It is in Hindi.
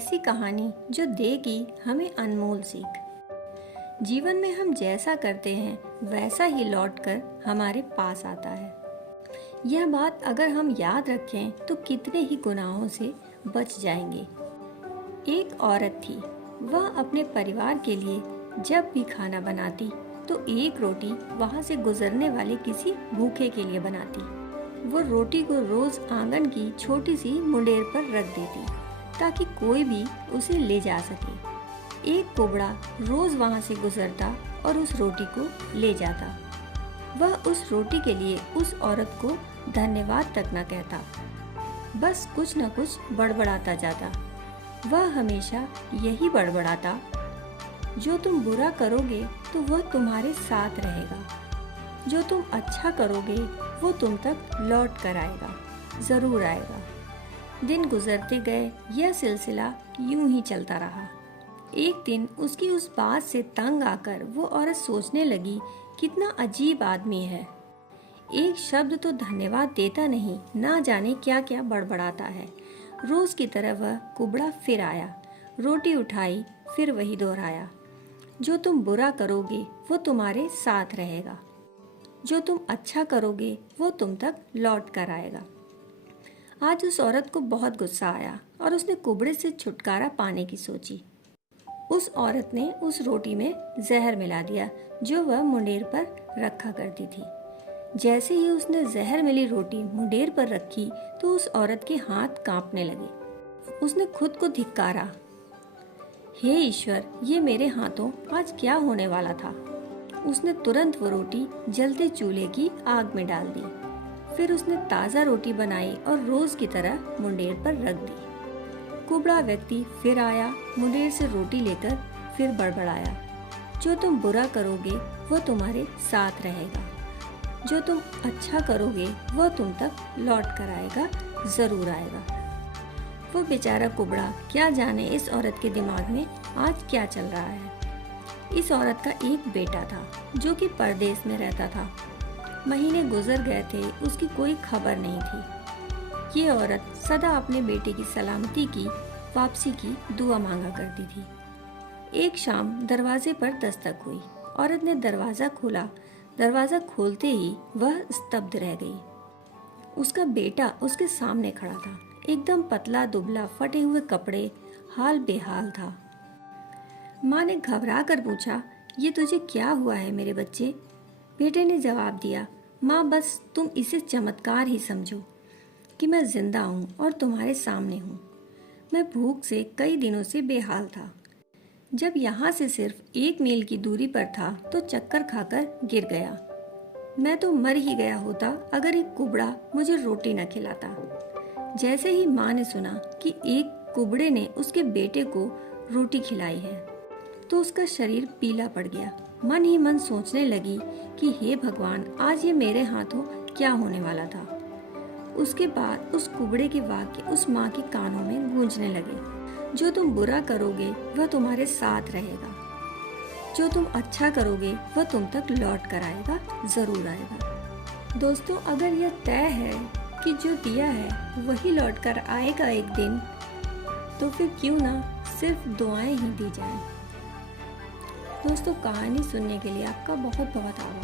ऐसी कहानी जो देगी हमें अनमोल सीख। जीवन में हम जैसा करते हैं वैसा ही लौटकर हमारे पास आता है। यह बात अगर हम याद रखें तो कितने ही गुनाहों से बच जाएंगे। एक औरत थी, वह अपने परिवार के लिए जब भी खाना बनाती तो एक रोटी वहां से गुजरने वाले किसी भूखे के लिए बनाती। वो रोटी को रोज आंगन की छोटी सी मुंडेर पर रख देती ताकि कोई भी उसे ले जा सके। एक कुबड़ा रोज वहां से गुजरता और उस रोटी को ले जाता। वह उस रोटी के लिए उस औरत को धन्यवाद तक न कहता, बस कुछ न कुछ बड़बड़ाता जाता। वह हमेशा यही बड़बड़ाता, जो तुम बुरा करोगे तो वह तुम्हारे साथ रहेगा, जो तुम अच्छा करोगे वो तुम तक लौट कर आएगा, जरूर आएगा। दिन गुजरते गए, यह सिलसिला यूं ही चलता रहा। एक दिन उसकी उस बात से तंग आकर वो औरत सोचने लगी, कितना अजीब आदमी है, एक शब्द तो धन्यवाद देता नहीं, ना जाने क्या क्या बड़बड़ाता है। रोज की तरह वह कुबड़ा फिर आया, रोटी उठाई, फिर वही दोहराया, जो तुम बुरा करोगे वो तुम्हारे साथ रहेगा, जो तुम अच्छा करोगे वो तुम तक लौट कर आएगा। आज उस औरत को बहुत गुस्सा आया और उसने कुबड़े से छुटकारा पाने की सोची। उस औरत ने उस रोटी में जहर मिला दिया जो वह मुंडेर पर रखा करती थी। जैसे ही उसने जहर मिली रोटी मुंडेर पर रखी तो उस औरत के हाथ कांपने लगे। उसने खुद को धिक्कारा, हे ईश्वर, ये मेरे हाथों आज क्या होने वाला था। उसने तुरंत वो रोटी जलते चूल्हे की आग में डाल दी। फिर उसने ताज़ा रोटी बनाई और रोज की तरह मुंडेर पर रख दी। कुबड़ा व्यक्ति फिर आया, मुंडेर से रोटी लेकर फिर बड़बड़ाया, जो तुम बुरा करोगे वो तुम्हारे साथ रहेगा, जो तुम अच्छा करोगे वो तुम तक लौट कर आएगा, जरूर आएगा। वो बेचारा कुबड़ा क्या जाने इस औरत के दिमाग में आज क्या चल रहा है। इस औरत का एक बेटा था जो कि परदेश में रहता था। महीने गुजर गए थे, उसकी कोई खबर नहीं थी। ये औरत सदा अपने बेटे की सलामती की, वापसी की दुआ मांगा करती थी। एक शाम दरवाजे पर दस्तक हुई। औरत ने दरवाजा खोला। दरवाजा खोलते ही वह स्तब्ध रह गई। उसका बेटा उसके सामने खड़ा था, एकदम पतला दुबला, फटे हुए कपड़े, हाल बेहाल था। माँ ने घबरा कर पूछा, ये तुझे क्या हुआ है मेरे बच्चे? बेटे ने जवाब दिया, माँ बस तुम इसे चमत्कार ही समझो कि मैं जिंदा हूँ और तुम्हारे सामने हूँ। मैं भूख से कई दिनों से बेहाल था। जब यहाँ से सिर्फ 1 मील की दूरी पर था तो चक्कर खाकर गिर गया। मैं तो मर ही गया होता अगर एक कुबड़ा मुझे रोटी न खिलाता। जैसे ही माँ ने सुना कि एक कुबड़े ने उसके बेटे को रोटी खिलाई है तो उसका शरीर पीला पड़ गया। मन ही मन सोचने लगी कि हे भगवान, आज ये मेरे हाथों क्या होने वाला था। उसके बाद उस कुबड़े के वाक्य उस माँ के कानों में गूंजने लगे, जो तुम बुरा करोगे वह तुम्हारे साथ रहेगा, जो तुम अच्छा करोगे वह तुम तक लौट कर आएगा, जरूर आएगा। दोस्तों, अगर यह तय है कि जो दिया है वही लौट कर आएगा एक दिन, तो फिर क्यों ना सिर्फ दुआएं ही दी जाएं। दोस्तों, कहानी सुनने के लिए आपका बहुत बहुत आभार।